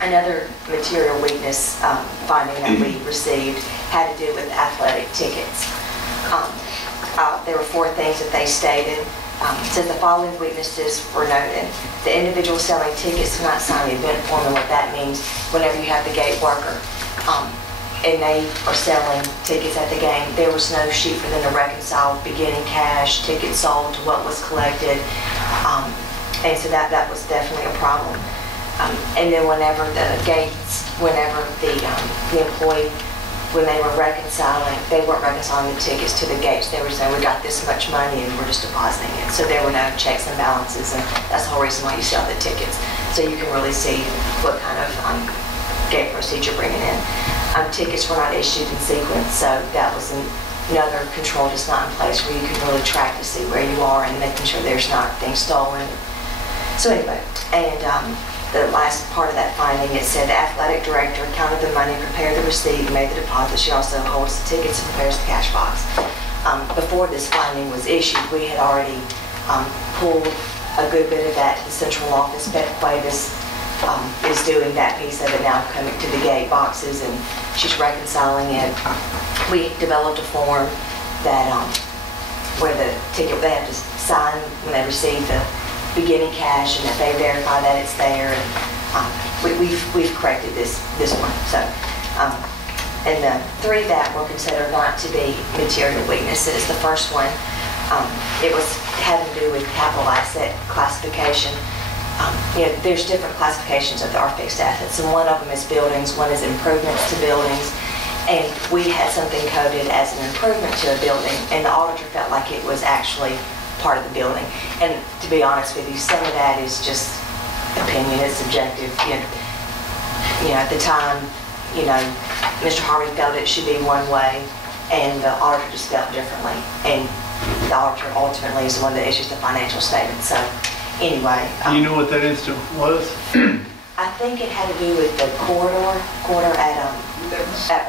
Another material weakness finding that we received had to do with athletic tickets. There were 4 things that they stated. It says the following weaknesses were noted. The individual selling tickets do not sign the event form, and what that means, whenever you have the gate worker and they are selling tickets at the game, there was no sheet for them to reconcile beginning cash, tickets sold to what was collected, and so that was definitely a problem. And then whenever the employee, when they were reconciling, they weren't reconciling the tickets to the gates. They were saying, we got this much money and we're just depositing it. So there were no checks and balances, and that's the whole reason why you sell the tickets. So you can really see what kind of gate proceeds you're bringing in. Tickets were not issued in sequence, so that was another control that's not in place where you can really track to see where you are and making sure there's not things stolen. So anyway, and the last part of that finding, it said the athletic director counted the money, prepared the receipt, made the deposit. She also holds the tickets and prepares the cash box. Before this finding was issued, we had already pulled a good bit of that to the central office. Beth Cuevas is doing that piece of it now, coming to the gate boxes, and she's reconciling it. We developed a form that where the ticket, they have to sign when they receive the beginning cash, and that they verify that it's there. And we've corrected this one. So, and the 3 that were considered not to be material weaknesses. The first one, it was having to do with capital asset classification. There's different classifications of our fixed assets, and one of them is buildings, one is improvements to buildings, and we had something coded as an improvement to a building, and the auditor felt like it was actually part of the building. And to be honest with you, some of that is just opinion, it's subjective. At the time, Mr. Harvey felt it should be one way, and the auditor just felt differently, and the auditor ultimately is the one that issues the financial statement. So anyway. Do you know what that incident was? I think it had to do with the corridor at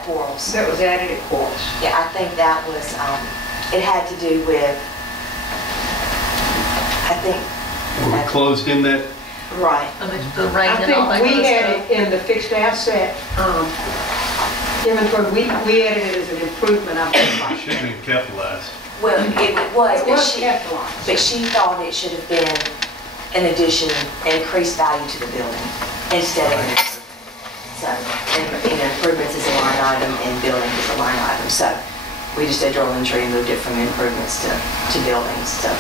Quarles. That was added at Quarles. Yeah, I think that was, it had to do with, I think. Were we closed in that? Right. The rate and all that. I think we had it in the fixed asset inventory. We added it as an improvement. It should have been capitalized. Well, it was capitalized. But she thought it should have been an addition, increased value to the building instead of an improvement. So, improvements is a line item and building is a line item. So we just did journal entry and moved it from improvements to buildings. So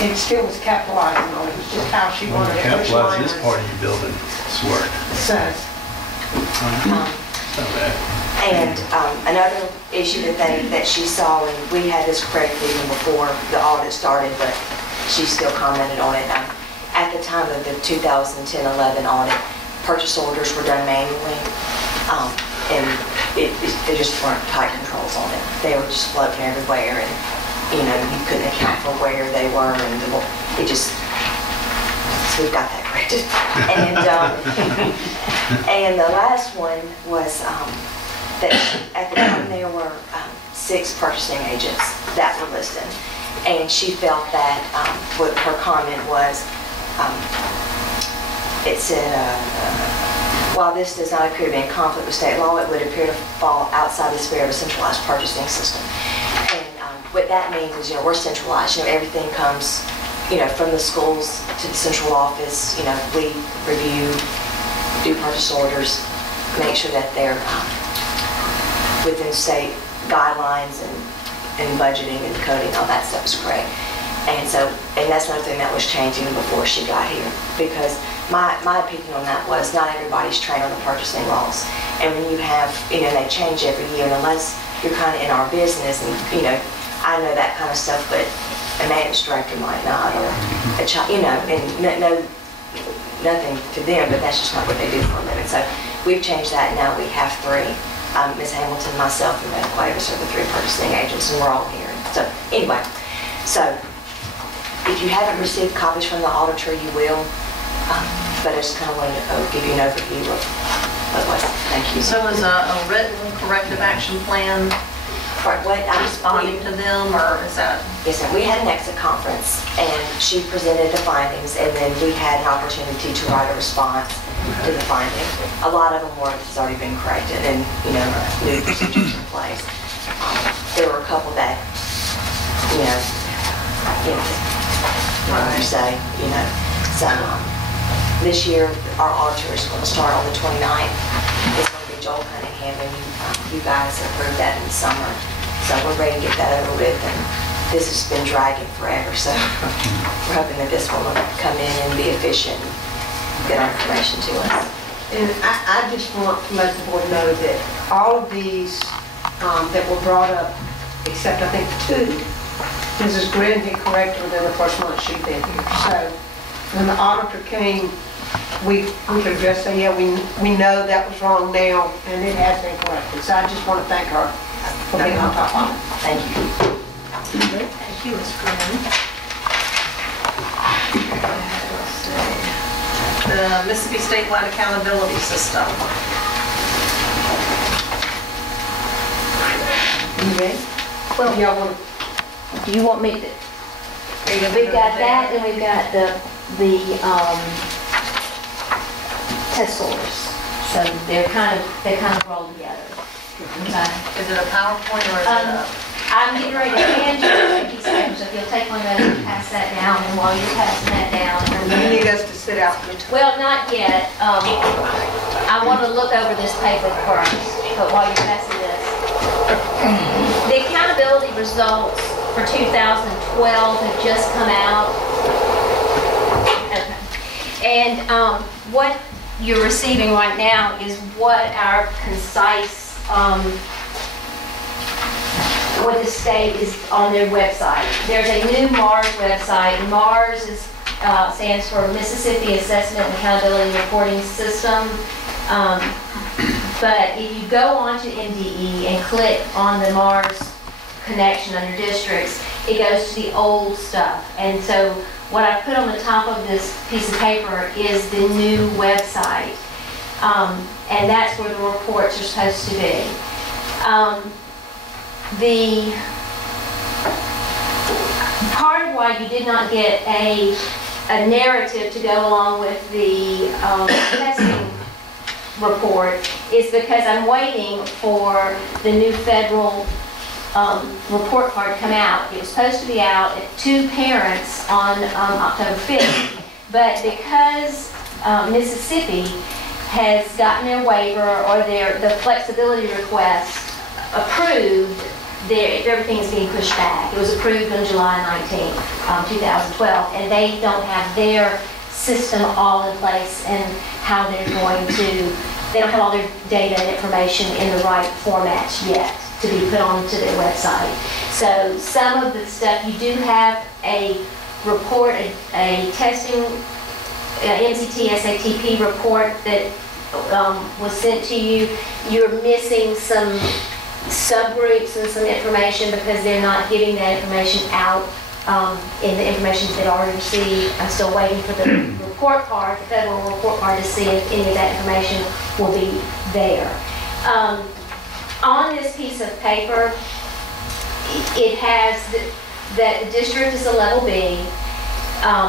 it still was capitalizing on it. It was just how she wanted it. Capitalize this part of your building. Sword. So. Not bad. And another issue that she saw, and we had this corrected even before the audit started, but she still commented on it. At the time of the 2010-11 audit, purchase orders were done manually, and they just weren't tight controls on it. They were just floating everywhere, and you couldn't account for where they were, and it just. So we've got that corrected. And and the last one was that at the time there were 6 purchasing agents that were listed, and she felt that what her comment was, it said, while this does not appear to be in conflict with state law, it would appear to fall outside the sphere of a centralized purchasing system. And what that means is, we're centralized. Everything comes, from the schools to the central office. We review, do purchase orders, make sure that they're within state guidelines and budgeting and coding, all that stuff is correct. And that's another thing that was changing before she got here, because my opinion on that was not everybody's trained on the purchasing laws. And when you have, they change every year, and unless you're kind of in our business, and I know that kind of stuff, but a maintenance director might not, or a child, and nothing to them, but that's just not what they do for a living. So we've changed that, and now we have 3. Ms. Hamilton, myself, and Beth Cuevas are the 3 purchasing agents, and we're all here. So anyway, if you haven't received copies from the auditor, you will. But I just kind of wanted to give you an overview of what was. Thank you. So is a written corrective action plan responding to them, or is that? Yes, sir. We had an exit conference, and she presented the findings, and then we had an opportunity to write a response. to the finding. A lot of them were, has already been corrected and, new procedures in place. There were a couple that, so, this year, our auditor is going to start on the 29th. It's going to be Joel Cunningham, and you guys approved that in the summer. So we're ready to get that over with, and this has been dragging forever, so we're hoping that this one will come in and be efficient and get our information to us. And I just want to let the board know that all of these that were brought up, except I think 2, Mrs. Grin had corrected within the first month she'd been here. So when the auditor came, we could address that, yeah, we know that was wrong now, and it has been corrected. So I just want to thank her for being on top of it. Thank you. Thank you, Ms. Green. Let's see. The Mississippi Statewide Accountability System. You ready? Well, Y'all want to? do you want me to, we've got that, and we've got the test scores. So they kind of roll together. Okay. Is it a PowerPoint or is it a? I'm getting ready to hand you a piece of paper, so if you'll take one of those and pass that down, and while you're passing that down. You need us to sit out for the time. Well, not yet. I want to look over this paper first, but while you're passing this. The accountability results for 2012 have just come out. Okay. And what you're receiving right now is what our concise, what the state is on their website. There's a new MARS website. MARS stands for Mississippi Assessment and Accountability Reporting System. But if you go onto MDE and click on the MARS connection under districts, it goes to the old stuff. And so what I put on the top of this piece of paper is the new website. And that's where the reports are supposed to be. The part of why you did not get a narrative to go along with the testing report is because I'm waiting for the new federal report card to come out. It was supposed to be out to parents on October 5th, but because Mississippi has gotten their waiver or the flexibility request approved, everything is being pushed back. It was approved on July 19th, 2012, and they don't have their system all in place and how they're going to, they don't have all their data and information in the right formats yet to be put onto their website. So some of the stuff, you do have a report, a testing, MCT SATP report that was sent to you. You're missing some subgroups and some information because they're not giving that information out in the information that they already received. I'm still waiting for the report card, the federal report card, to see if any of that information will be there. On this piece of paper, it has that the district is a level B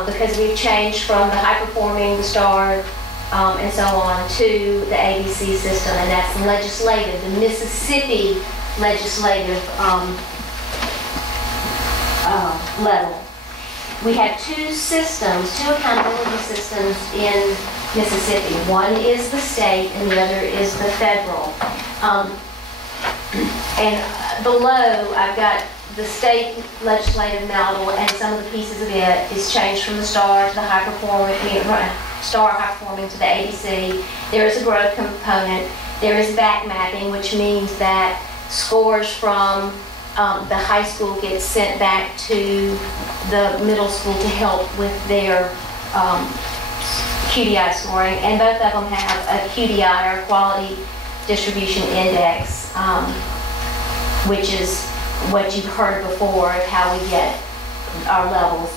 because we've changed from the high performing, the STAR, and so on to the ABC system, and that's legislative, the Mississippi legislative level. We have two systems, two accountability systems in Mississippi. One is the state and the other is the federal. And below I've got the state legislative model, and some of the pieces of it is changed from the STAR to the high performing, STAR high performing to the ABC. There is a growth component. There is back mapping, which means that scores from the high school get sent back to the middle school to help with their QDI scoring, and both of them have a QDI, or Quality Distribution Index, which is what you've heard before of how we get our levels,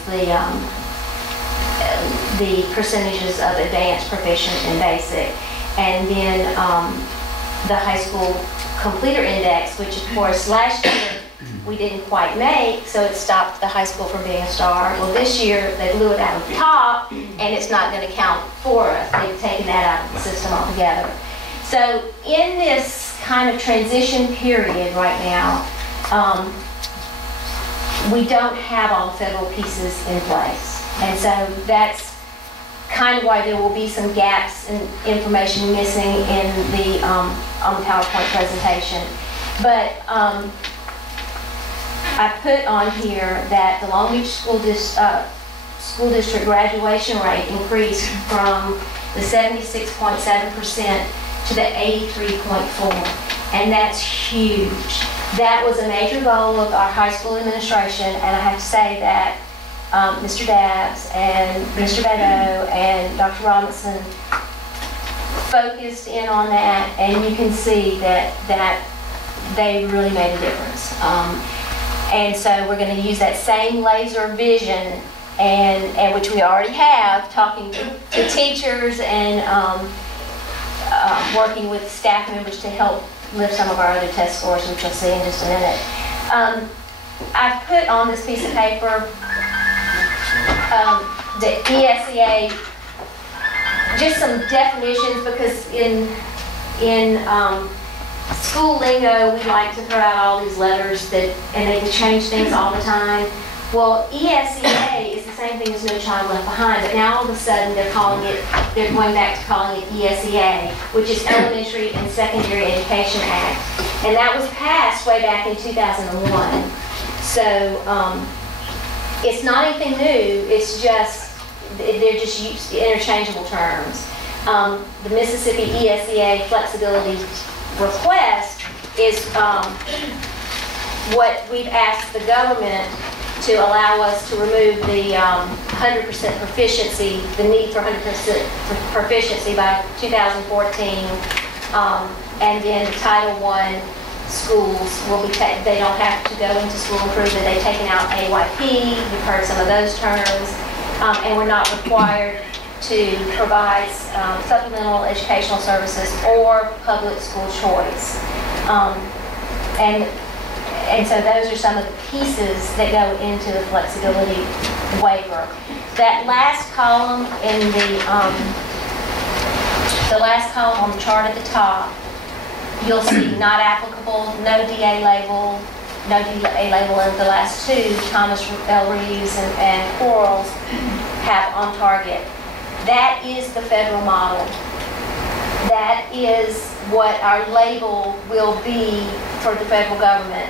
the percentages of advanced, proficient, and basic, and then the high school completer index, which of course last year we didn't quite make, so it stopped the high school from being a star. Well, this year, they blew it out of the top, and it's not going to count for us. They've taken that out of the system altogether. So in this kind of transition period right now, we don't have all the federal pieces in place. And so that's kind of why there will be some gaps and information missing in the on the PowerPoint presentation. But I put on here that the Long Beach School District graduation rate increased from the 76.7% to the 83.4%, and that's huge. That was a major goal of our high school administration, and I have to say that Mr. Dabbs and Mr. Beto and Dr. Robinson focused in on that, and you can see that they really made a difference. And so we're going to use that same laser vision, and which we already have, talking to teachers and working with staff members to help lift some of our other test scores, which you'll see in just a minute. I've put on this piece of paper the ESEA, just some definitions, because in school lingo, we like to throw out all these letters and they can change things all the time. Well, ESEA is the same thing as No Child Left Behind, but now all of a sudden they're going back to calling it ESEA, which is Elementary and Secondary Education Act. And that was passed way back in 2001. So it's not anything new, it's just, they're just interchangeable terms. The Mississippi ESEA flexibility request is what we've asked the government to allow us to remove the 100% proficiency, the need for 100% proficiency by 2014, and then Title I schools will be, they don't have to go into school improvement, they've taken out AYP, you've heard some of those terms, and we're not required to provide supplemental educational services or public school choice. And so those are some of the pieces that go into the flexibility waiver. That last column in the last column on the chart at the top, you'll see not applicable, no DA label, no DA label, and the last two, Thomas L. Reeves and Quarles, have on target. That is the federal model. That is what our label will be for the federal government.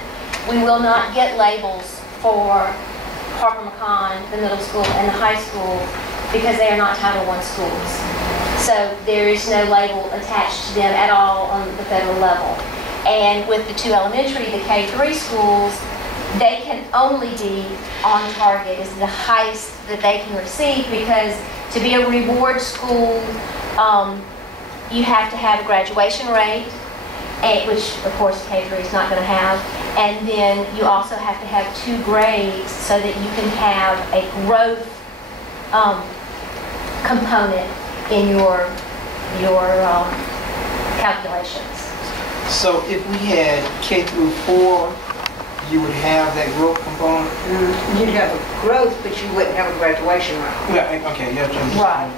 We will not get labels for Harper McCon, the middle school, and the high school because they are not Title I schools. So there is no label attached to them at all on the federal level. And with the two elementary, the K-3 schools, they can only be on target, is the highest that they can receive, because to be a reward school, you have to have a graduation rate, which of course K-3 is not going to have, and then you also have to have 2 grades so that you can have a growth component in your calculations. So if we had K through 4, you would have that growth component? You'd have a growth, but you wouldn't have a graduation rate. Yeah, okay, yeah. Right.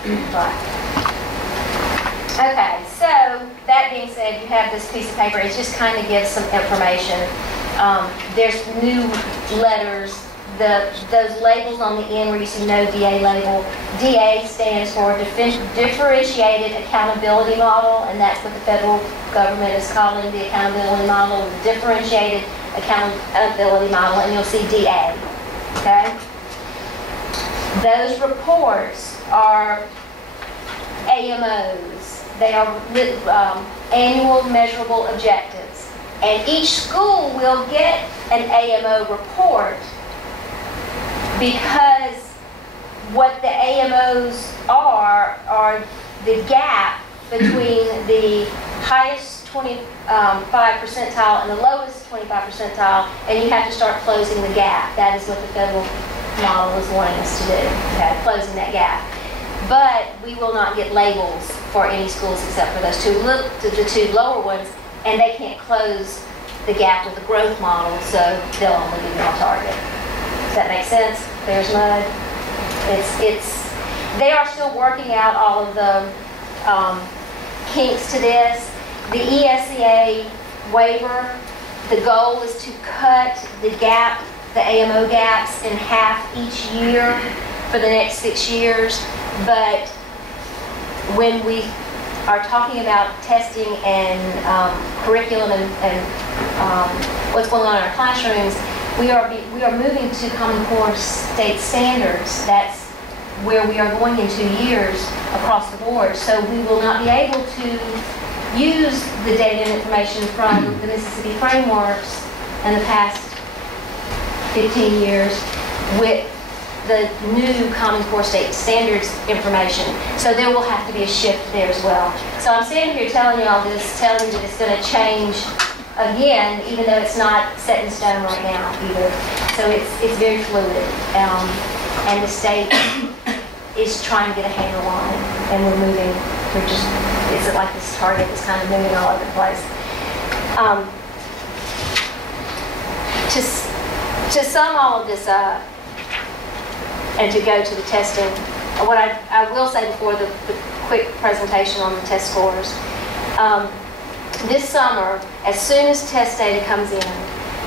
Okay. Right. Okay, so that being said, you have this piece of paper. It just kind of gives some information. There's new letters. Those labels on the end where you see no DA label. DA stands for Differentiated Accountability Model, and that's what the federal government is calling the accountability model, the Differentiated Accountability Model, and you'll see DA, okay? Those reports are AMOs. They are annual measurable objectives. And each school will get an AMO report because what the AMOs are the gap between the highest 25 percentile and the lowest 25 percentile, and you have to start closing the gap. That is what the federal model is wanting us to do, okay, closing that gap. But we will not get labels for any schools except for those the two lower ones, and they can't close the gap with the growth model, so they'll only be on target. Does that make sense? There's mud. They are still working out all of the kinks to this. The ESEA waiver, the goal is to cut the gap, the AMO gaps, in half each year for the next 6 years. But when we are talking about testing and curriculum and what's going on in our classrooms, we are moving to Common Core state standards. That's where we are going in 2 years across the board. So we will not be able to use the data and information from the Mississippi frameworks in the past 15 years with the new Common Core state standards information. So there will have to be a shift there as well. So I'm standing here telling you all this, telling you that it's going to change again, even though it's not set in stone right now either. So it's very fluid. And the state is trying to get a handle on it, and we're moving. It's like this target that's kind of moving all over the place. To sum all of this up, and to go to the testing, what I will say before the quick presentation on the test scores, this summer, as soon as test data comes in,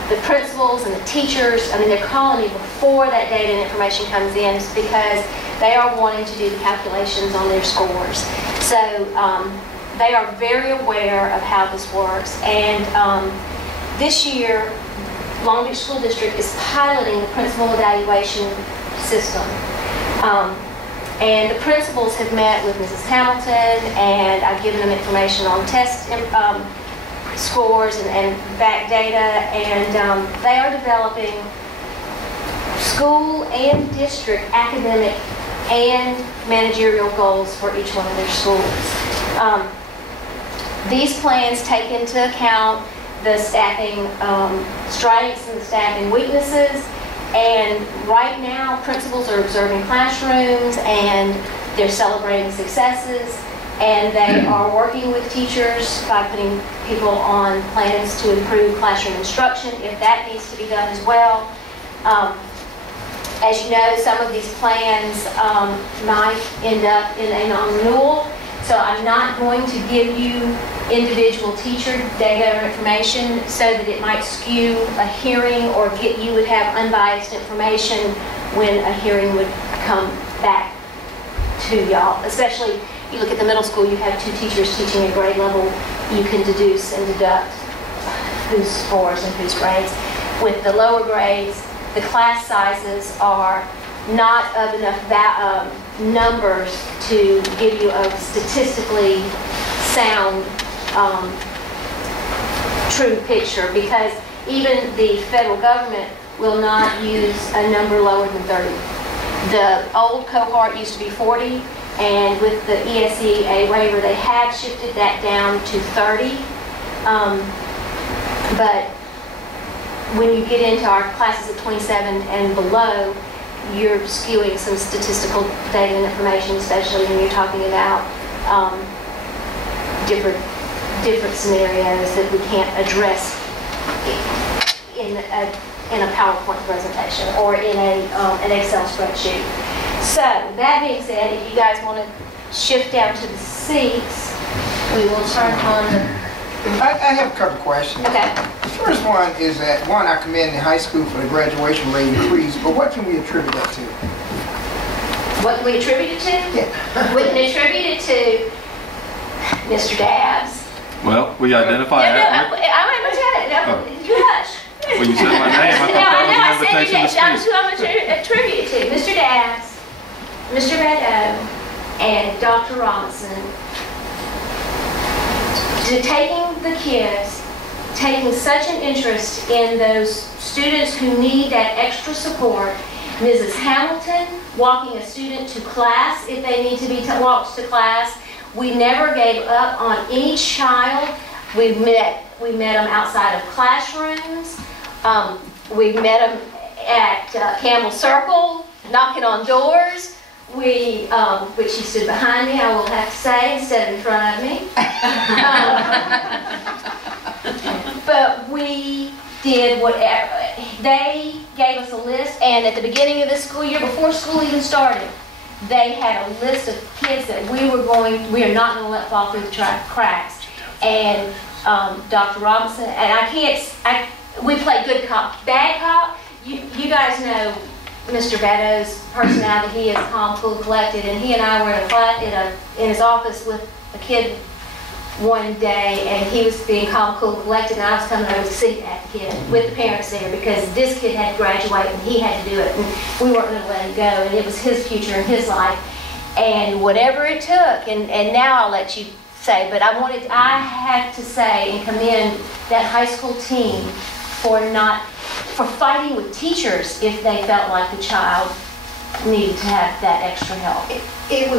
the principals and the teachers, they're calling me before that data and information comes in because they are wanting to do the calculations on their scores. So they are very aware of how this works. And this year, Long Beach School District is piloting the principal evaluation system. And the principals have met with Mrs. Hamilton, and I've given them information on test scores and back data, and they are developing school and district academic and managerial goals for each one of their schools. These plans take into account the staffing strengths and the staffing weaknesses, and right now principals are observing classrooms and they're celebrating successes, and they are working with teachers by putting people on plans to improve classroom instruction if that needs to be done as well. As you know, some of these plans might end up in a non-renewal, so I'm not going to give you individual teacher data or information so that it might skew a hearing or you would have unbiased information when a hearing would come back to y'all. Especially, you look at the middle school, you have 2 teachers teaching a grade level, you can deduce and deduct whose scores and whose grades. With the lower grades, the class sizes are not of enough numbers to give you a statistically sound true picture, because even the federal government will not use a number lower than 30. The old cohort used to be 40, and with the ESEA waiver they have shifted that down to 30. But when you get into our classes of 27 and below, you're skewing some statistical data and information, especially when you're talking about different scenarios that we can't address in a PowerPoint presentation or in an Excel spreadsheet. So that being said, if you guys want to shift down to the seats, we will turn on the... I have a couple questions. Okay. The first one is that, one, I commend the high school for the graduation rate increase, but what can we attribute that to? What we attribute it to? Yeah. We can attribute it to Mr. Dabbs. Well, we identify I'm that. going to tell it. No, you hush. When you said my name, I thought that was an invitation to That's speak. who I'm going to attribute it to. Mr. Dabbs, Mr. Beto, and Dr. Robinson. To taking the kids, taking such an interest in those students who need that extra support. Mrs. Hamilton walking a student to class if they need to be walked to class. We never gave up on any child. We met them outside of classrooms. We met them at Campbell Circle, knocking on doors. Which he stood behind me, I will have to say, instead of in front of me. But we did whatever, they gave us a list, and at the beginning of this school year, before school even started, they had a list of kids that we are not going to let fall through the cracks. And Dr. Robinson, and we played good cop, bad cop. You guys know Mr. Bato's personality. He is calm, cool, collected, and he and I were in his office with a kid one day, and he was being calm, cool, collected, and I was coming over to see that kid with the parents there because this kid had to graduate and he had to do it, and we weren't going to let him go, and it was his future and his life, and whatever it took, and now I'll let you say, but I had to say and commend that high school team for fighting with teachers if they felt like the child needed to have that extra help. It was